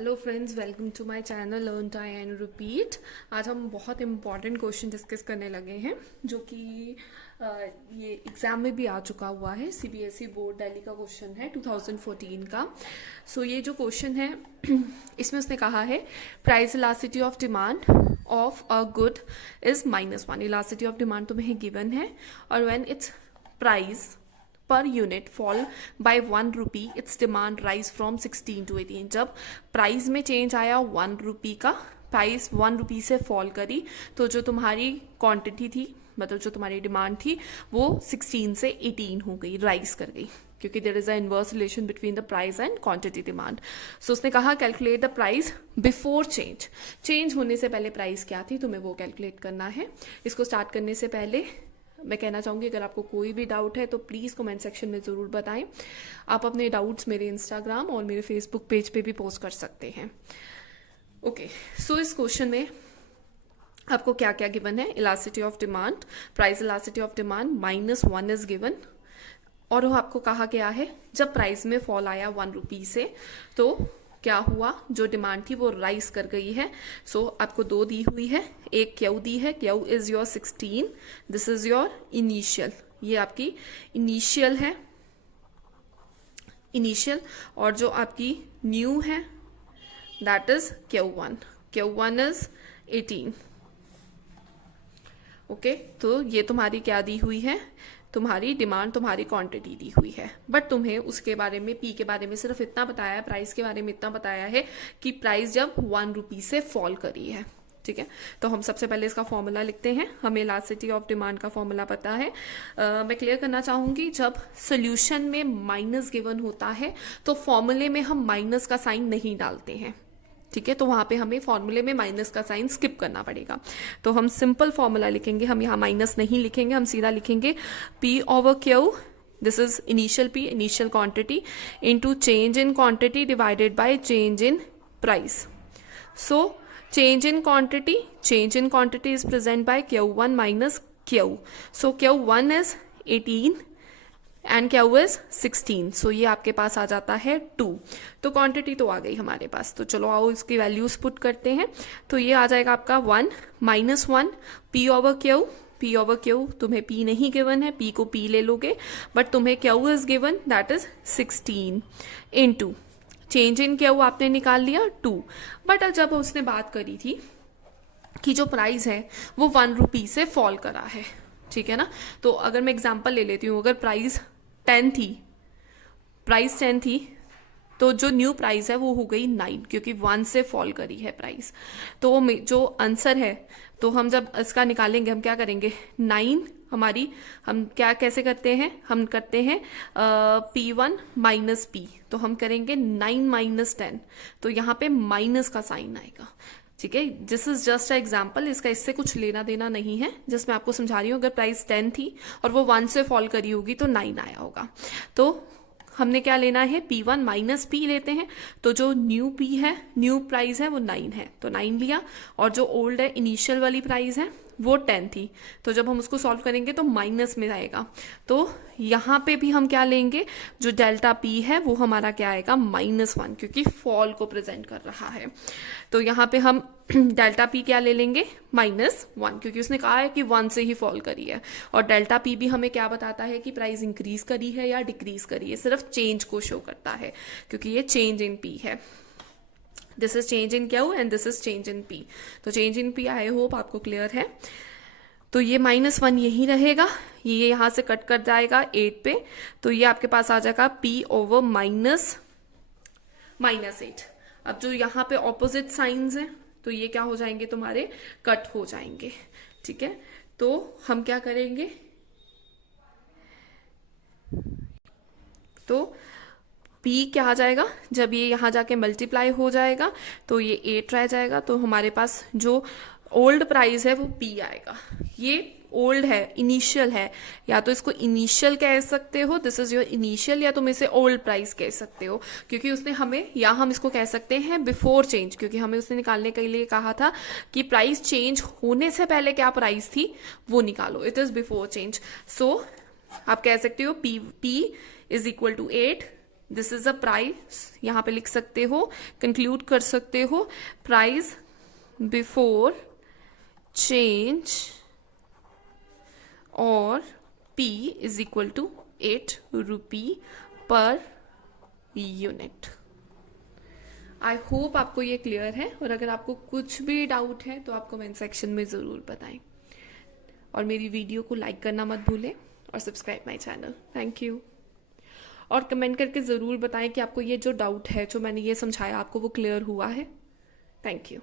Hello friends, welcome to my channel learn tie and repeat. आज हम बहुत important question discuss करने लगे हैं जो कि ये एग्जाम में भी आ चुका हुआ है। सीबीएसई बोर्ड दिल्ली का क्वेश्चन है 2014 का। सो ये जो क्वेश्चन है इसमें उसने कहा है price elasticity of demand of a good is -1। Elasticity of demand तुम्हें गिवन है और when it's price per unit fall bye 1 rupee it's demand rise from 16 to 18। जब प्राइस में चेंज आया 1 रुपी का, प्राइस 1 रुपी से फॉल करी तो जो तुम्हारी क्वांटिटी थी, मतलब जो तुम्हारी डिमांड थी, वो 16 से 18 हो गई, राइज कर गई, क्योंकि there is a inverse relation between the price and quantity demand. So उसने कहा calculate the price before change. Change होने से पहले प्राइस क्या थी, तुम्हें वो कैलकुलेट करना है। इसको स्टार्ट करने से पहले मैं कहना चाहूँगी अगर आपको कोई भी डाउट है तो प्लीज़ कमेंट सेक्शन में ज़रूर बताएं। आप अपने डाउट्स मेरे इंस्टाग्राम और मेरे फेसबुक पेज पे भी पोस्ट कर सकते हैं। ओके, सो इस क्वेश्चन में आपको क्या क्या गिवन है। Elasticity of demand, price elasticity of demand -1 is given, और वो आपको कहा गया है जब प्राइस में फॉल आया 1 रुपी से तो क्या हुआ, जो डिमांड थी वो राइज कर गई है। सो आपको दो दी हुई है, एक क्यू दी है, Q is your 16, this is your initial, ये आपकी इनिशियल है, इनिशियल, और जो आपकी न्यू है that is Q1, Q1 is 18। Okay, तो ये तुम्हारी क्या दी हुई है, तुम्हारी डिमांड, तुम्हारी क्वांटिटी दी हुई है। बट तुम्हें उसके बारे में, पी के बारे में सिर्फ इतना बताया है, प्राइस के बारे में इतना बताया है कि प्राइस जब 1 रुपी से फॉल करी है। ठीक है, तो हम सबसे पहले इसका फॉर्मूला लिखते हैं। हमें इलास्टिसिटी ऑफ डिमांड का फॉर्मूला पता है। मैं क्लियर करना चाहूंगी, जब सोल्यूशन में माइनस गिवन होता है तो फॉर्मूले में हम माइनस का साइन नहीं डालते हैं। ठीक है, तो वहां पे हमें फॉर्मूले में माइनस का साइन स्किप करना पड़ेगा। तो हम सिंपल फॉर्मूला लिखेंगे, हम यहाँ माइनस नहीं लिखेंगे, हम सीधा लिखेंगे P over Q, this is initial P, initial quantity, into change in quantity divided by change in price. So change in quantity is present by Q1 minus Q। So Q1 is 18 and Q is 16। सो ये आपके पास आ जाता है 2। तो quantity तो आ गई हमारे पास, तो चलो आओ इसकी वैल्यूज पुट करते हैं। तो ये आ जाएगा आपका 1 -1 P ओवर Q, तुम्हें P नहीं गिवन है, P को P ले लोगे, बट तुम्हें Q is given that is 16 into change in Q आपने निकाल लिया 2। बट जब उसने बात करी थी कि जो प्राइस है वो 1 रुपी से फॉल करा है, ठीक है ना, तो अगर मैं एग्जांपल ले लेती हूँ, अगर प्राइस 10 थी तो जो न्यू प्राइस है वो हो गई 9, क्योंकि 1 से फॉल करी है प्राइस। तो जो आंसर है, तो हम जब इसका निकालेंगे हम क्या करेंगे, 9 हमारी, हम क्या कैसे करते हैं, हम करते हैं P1 माइनस P, तो हम करेंगे 9 माइनस 10, तो यहाँ पे माइनस का साइन आएगा। ठीक है, this is just a example, इसका इससे कुछ लेना देना नहीं है, जस्ट मैं आपको समझा रही हूँ। अगर प्राइस 10 थी और वो 1 से फॉल करी होगी तो 9 आया होगा। तो हमने क्या लेना है, P1 माइनस P लेते हैं, तो जो न्यू P है, न्यू प्राइस है वो 9 है, तो 9 लिया, और जो ओल्ड है इनिशियल वाली प्राइस है वो 10 थी, तो जब हम उसको सॉल्व करेंगे तो माइनस में आएगा। तो यहाँ पे भी हम क्या लेंगे, जो डेल्टा P है वो हमारा क्या आएगा, -1, क्योंकि फॉल को प्रेजेंट कर रहा है। तो यहाँ पे हम डेल्टा P क्या ले लेंगे, -1, क्योंकि उसने कहा है कि 1 से ही फॉल करी है, और डेल्टा P भी हमें क्या बताता है कि प्राइस इंक्रीज करी है या डिक्रीज करी है, सिर्फ चेंज को शो करता है, क्योंकि ये चेंज इन P है। This is change in Q and this is change in P। तो change in P I hope आपको क्लियर है। तो ये -1 यही रहेगा, ये यहाँ से कट कर जाएगा 8 पे, तो ये आपके पास आ जाएगा P ओवर -8। अब जो यहाँ पे ऑपोजिट साइंस हैं तो ये क्या हो जाएंगे, तुम्हारे कट हो जाएंगे। ठीक है, तो हम क्या करेंगे, तो P क्या आ जाएगा, जब ये यहाँ जाके मल्टीप्लाई हो जाएगा तो ये 8 रह जाएगा, तो हमारे पास जो ओल्ड प्राइस है वो P आएगा। ये ओल्ड है, इनिशियल है, या तो इसको इनिशियल कह सकते हो, दिस इज योर इनिशियल, या तुम इसे ओल्ड प्राइस कह सकते हो, क्योंकि उसने हमें, या हम इसको कह सकते हैं बिफोर चेंज, क्योंकि हमें उसने निकालने के लिए कहा था कि प्राइस चेंज होने से पहले क्या प्राइस थी वो निकालो, it is before change. So आप कह सकते हो P is equal to 8, this is a price, यहाँ पे लिख सकते हो, कंक्लूड कर सकते हो, प्राइस बिफोर चेंज और P is equal to 8 rupee per unit. I hope आपको ये क्लियर है, और अगर आपको कुछ भी डाउट है तो आप कमेंट सेक्शन में ज़रूर बताएं, और मेरी वीडियो को लाइक करना मत भूलें और subscribe my channel. Thank you. और कमेंट करके ज़रूर बताएं कि आपको ये जो डाउट है, जो मैंने ये समझाया, आपको वो क्लियर हुआ है। Thank you.